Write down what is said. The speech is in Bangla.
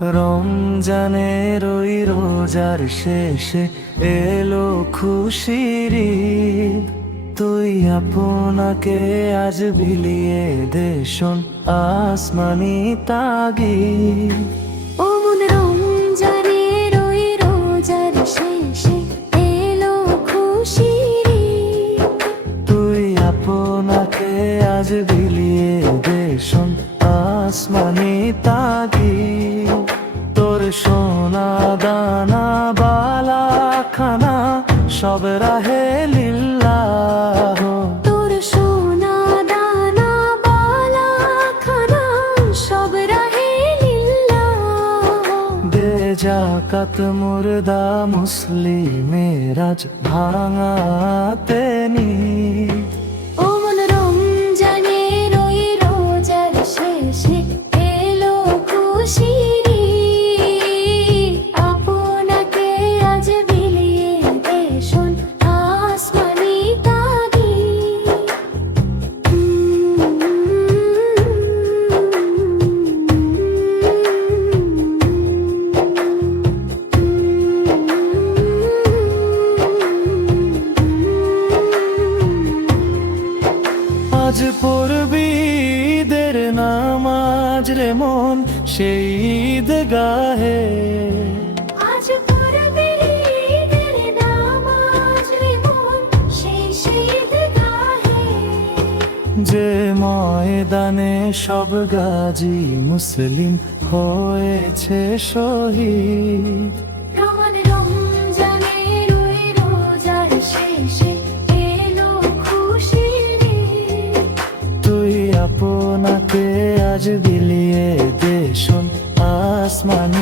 রমজানের ওই রোজার শেষে এলো খুশির ঈদ। তুই আপনাকে আজ বিলিয়ে দে শোন আসমানি তাগিদ। ও মন রমজানের ওই রোজার শেষে এলো খুশির ঈদ। তুই আপনাকে আজ বিলিয়ে দে শোন আসমানি তাগিদ। তোর সোনা দানা বালা খানা সব রাহে লিল্লাহ। তোর সোনা দানা বালা খানা সব রাহে লিল্লাহ। দে জাকাত মুর্দা মুসলিমের আজ ভাঙাতে নি। ও মন রমজানের ওই রোজার শেষে এলো খুশির ঈদ। আপনাকে আজ বিলিয়ে দে শোন আসমানি তাগিদ। আজ পড়বি ঈদের নামাজ রে মন সেই ঈদগাহে। আজ পড়বি ঈদের নামাজ রে মন সেই ঈদগাহে। যে ময়দানে সব গাজী মুসলিম হয়েছে শহীদ। রমজানের ওই রোজার শেষে এলো খুশির ঈদ। তুই আপনাকে আজ বিলিয়ে দে শোন আসমানি